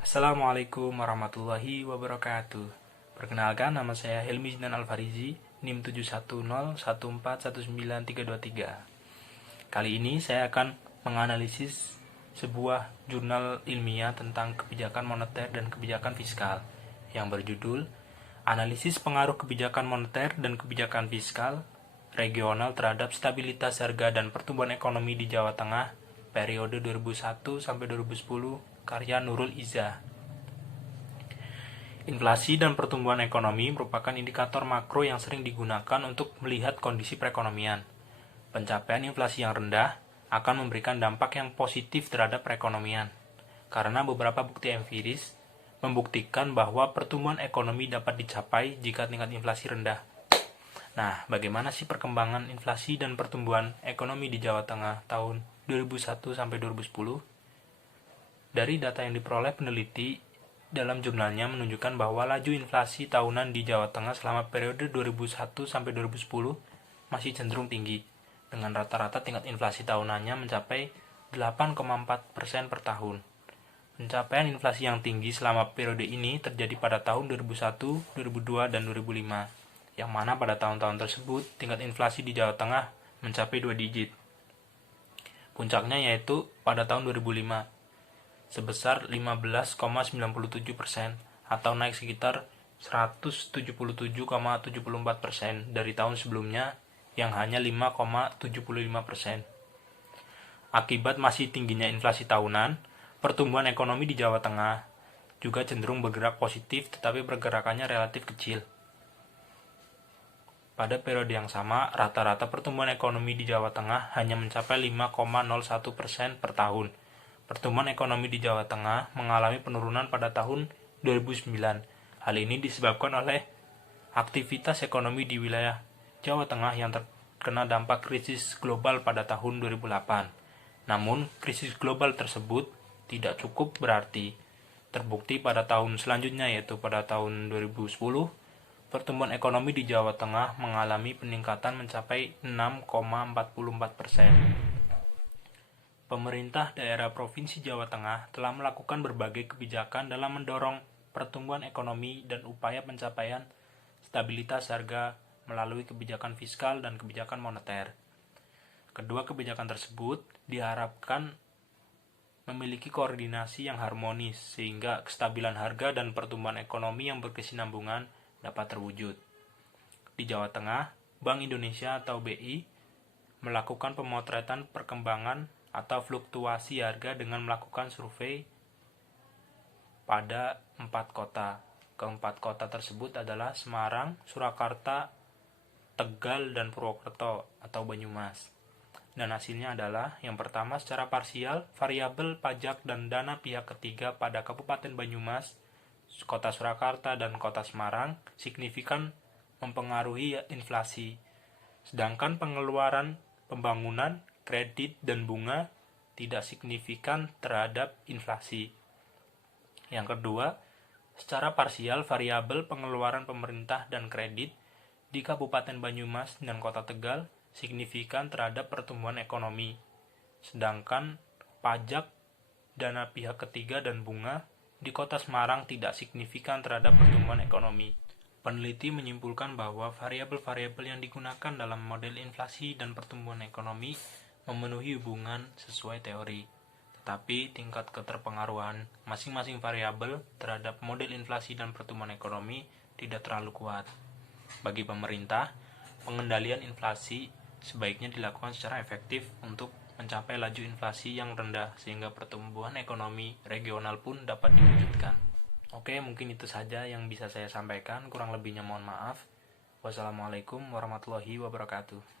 Assalamualaikum warahmatullahi wabarakatuh. Perkenalkan, nama saya Helmi Zinan Alfarizi, NIM 710141933. Kali ini saya akan menganalisis sebuah jurnal ilmiah tentang kebijakan moneter dan kebijakan fiskal yang berjudul Analisis Pengaruh Kebijakan Moneter dan Kebijakan Fiskal Regional Terhadap Stabilitas Harga dan Pertumbuhan Ekonomi di Jawa Tengah periode 2001 sampai 2010 karya Nurul Izzah. Inflasi dan pertumbuhan ekonomi merupakan indikator makro yang sering digunakan untuk melihat kondisi perekonomian. Pencapaian inflasi yang rendah akan memberikan dampak yang positif terhadap perekonomian, karena beberapa bukti empiris membuktikan bahwa pertumbuhan ekonomi dapat dicapai jika tingkat inflasi rendah. Nah, bagaimana sih perkembangan inflasi dan pertumbuhan ekonomi di Jawa Tengah tahun 2001 sampai 2010? Dari data yang diperoleh peneliti dalam jurnalnya menunjukkan bahwa laju inflasi tahunan di Jawa Tengah selama periode 2001 sampai 2010 masih cenderung tinggi, dengan rata-rata tingkat inflasi tahunannya mencapai 8,4% per tahun. Pencapaian inflasi yang tinggi selama periode ini terjadi pada tahun 2001, 2002, dan 2005, yang mana pada tahun-tahun tersebut tingkat inflasi di Jawa Tengah mencapai 2 digit. Puncaknya yaitu pada tahun 2005, sebesar 15,97% atau naik sekitar 177,74% dari tahun sebelumnya yang hanya 5,75%. Akibat masih tingginya inflasi tahunan, pertumbuhan ekonomi di Jawa Tengah juga cenderung bergerak positif, tetapi pergerakannya relatif kecil. Pada periode yang sama, rata-rata pertumbuhan ekonomi di Jawa Tengah hanya mencapai 5,01% per tahun. Pertumbuhan ekonomi di Jawa Tengah mengalami penurunan pada tahun 2009. Hal ini disebabkan oleh aktivitas ekonomi di wilayah Jawa Tengah yang terkena dampak krisis global pada tahun 2008. Namun, krisis global tersebut tidak cukup berarti. Terbukti pada tahun selanjutnya, yaitu pada tahun 2010, pertumbuhan ekonomi di Jawa Tengah mengalami peningkatan mencapai 6,44%. Pemerintah daerah Provinsi Jawa Tengah telah melakukan berbagai kebijakan dalam mendorong pertumbuhan ekonomi dan upaya pencapaian stabilitas harga melalui kebijakan fiskal dan kebijakan moneter. Kedua kebijakan tersebut diharapkan memiliki koordinasi yang harmonis sehingga kestabilan harga dan pertumbuhan ekonomi yang berkesinambungan dapat terwujud. Di Jawa Tengah, Bank Indonesia atau BI melakukan pemotretan perkembangan atau fluktuasi harga dengan melakukan survei pada 4 kota. Keempat kota tersebut adalah Semarang, Surakarta, Tegal, dan Purwokerto atau Banyumas. Dan hasilnya adalah yang pertama, secara parsial, variabel pajak dan dana pihak ketiga pada Kabupaten Banyumas, Kota Surakarta, dan Kota Semarang signifikan mempengaruhi inflasi. Sedangkan pengeluaran pembangunan, kredit, dan bunga tidak signifikan terhadap inflasi. Yang kedua, secara parsial, variabel pengeluaran pemerintah dan kredit di Kabupaten Banyumas dan Kota Tegal signifikan terhadap pertumbuhan ekonomi. Sedangkan pajak, dana pihak ketiga, dan bunga di Kota Semarang tidak signifikan terhadap pertumbuhan ekonomi. Peneliti menyimpulkan bahwa variabel-variabel yang digunakan dalam model inflasi dan pertumbuhan ekonomi memenuhi hubungan sesuai teori, tetapi tingkat keterpengaruhan masing-masing variabel terhadap model inflasi dan pertumbuhan ekonomi tidak terlalu kuat. Bagi pemerintah, pengendalian inflasi sebaiknya dilakukan secara efektif untuk mencapai laju inflasi yang rendah sehingga pertumbuhan ekonomi regional pun dapat diwujudkan. Oke, mungkin itu saja yang bisa saya sampaikan. Kurang lebihnya mohon maaf. Wassalamualaikum warahmatullahi wabarakatuh.